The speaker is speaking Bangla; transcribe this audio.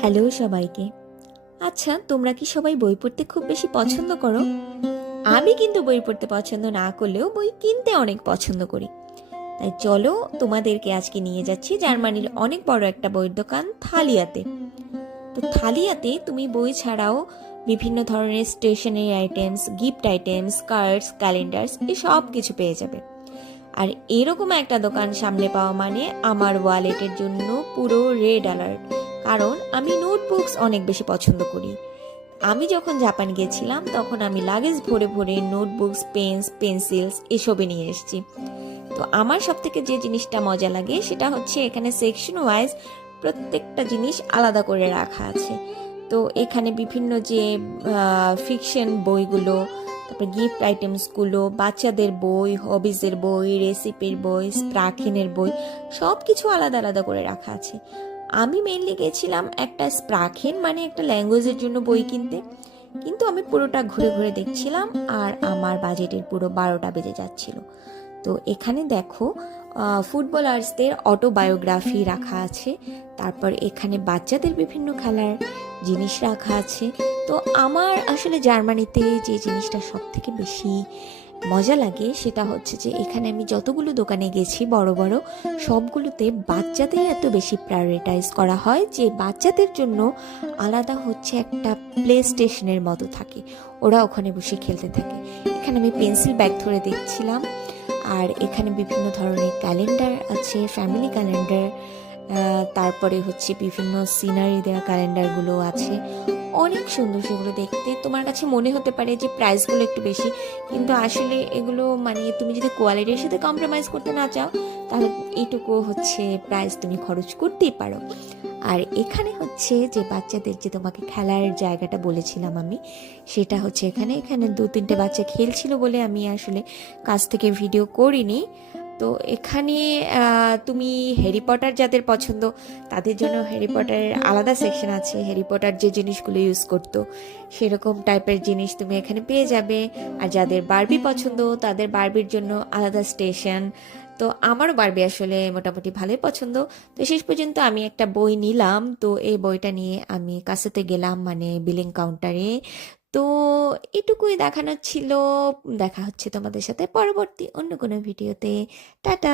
হ্যালো সবাইকে। আচ্ছা, তোমরা কি সবাই বই পড়তে খুব বেশি পছন্দ করো? আমি কিন্তু বই পড়তে পছন্দ না করলেও বই কিনতে অনেক পছন্দ করি। তাই চলো, তোমাদেরকে আজকে নিয়ে যাচ্ছি জার্মানির অনেক বড় একটা বইয়ের দোকান থালিয়াতে। তো থালিয়াতে তুমি বই ছাড়াও বিভিন্ন ধরনের stationery items, gift items, cards, calendars সব কিছু পেয়ে যাবে। আর এরকম একটা দোকান সামনে পাওয়া মানে আমার ওয়ালেটের জন্য পুরো রেড অ্যালার্ট। কারণ আমি নোটবুকস অনেক বেশি পছন্দ করি। আমি যখন জাপান গিয়েছিলাম তখন আমি লাগেজ ভরে ভরে নোটবুকস, পেন্স, পেন্সিলস এসবে নিয়ে এসেছি। তো আমার সব থেকে যে জিনিসটা মজা লাগে সেটা হচ্ছে এখানে সেকশন ওয়াইজ প্রত্যেকটা জিনিস আলাদা করে রাখা আছে। তো এখানে বিভিন্ন যে ফিকশন বইগুলো, তারপর গিফট আইটেমসগুলো, বাচ্চাদের বই, হবিজের বই, রেসিপির বই, স্প্রাখিনের বই, সব কিছু আলাদা আলাদা করে রাখা আছে। আমি মেইনলি গেছিলাম একটা স্প্রাখিন মানে একটা ল্যাঙ্গুয়েজের জন্য বই কিনতে, কিন্তু আমি পুরোটা ঘুরে ঘুরে দেখছিলাম আর আমার বাজেটের পুরো 12টা বেজে যাচ্ছিল। তো এখানে দেখো ফুটবলার্সদের অটোবায়োগ্রাফি রাখা আছে, তারপর এখানে বাচ্চাদের বিভিন্ন খেলার জিনিস রাখা আছে। তো আমার আসলে জার্মানিতে যে জিনিসটা সব থেকে বেশি মজা লাগে সেটা হচ্ছে যে এখানে আমি যতগুলো দোকানে গেছি বড় বড়, সবগুলোতে বাচ্চাদের এত বেশি প্রায়োরিটাইজ করা হয় যে বাচ্চাদের জন্য আলাদা হচ্ছে একটা প্লে স্টেশনের মতো থাকে, ওরা ওখানে বসে খেলতে থাকে। এখানে আমি পেন্সিল ব্যাগ ধরে দেখছিলাম, আর এখানে বিভিন্ন ধরনের ক্যালেন্ডার আছে, ফ্যামিলি ক্যালেন্ডার, তারপরে হচ্ছে বিভিন্ন সিনারি দেওয়া ক্যালেন্ডারগুলো আছে। অনেক সুন্দর সেগুলো দেখতে। তোমার কাছে মনে হতে পারে যে প্রাইসগুলো একটু বেশি, কিন্তু আসলে এগুলো মানে তুমি যদি কোয়ালিটির সাথে কম্প্রোমাইজ করতে না চাও তাহলে এইটুকু হচ্ছে প্রাইস তুমি খরচ করতেই পারো। আর এখানে হচ্ছে যে বাচ্চাদের যে তোমাকে খেলার জায়গাটা বলেছিলাম আমি, সেটা হচ্ছে এখানে এখানে 2-3টে বাচ্চা খেলছিল বলে আমি আসলে কাছ থেকে ভিডিও করিনি। তো এখানে তুমি হ্যারি পটার যাদের পছন্দ তাদের জন্য হ্যারি পটারের আলাদা সেকশন আছে। হ্যারি পটার যে জিনিসগুলো ইউজ করতো সেরকম টাইপের জিনিস তুমি এখানে পেয়ে যাবে। আর যাদের বারবি পছন্দ তাদের বারবির জন্য আলাদা স্টেশন। তো আমারও বারবি আসলে মোটামুটি ভালোই পছন্দ। তো শেষ পর্যন্ত আমি একটা বই নিলাম, তো এই বইটা নিয়ে আমি কাছেতে গেলাম মানে বিলিং কাউন্টারে। তো এটুকুই দেখানোর ছিল। দেখা হচ্ছে তোমাদের সাথে পরবর্তী অন্য কোনো ভিডিওতে। টাটা।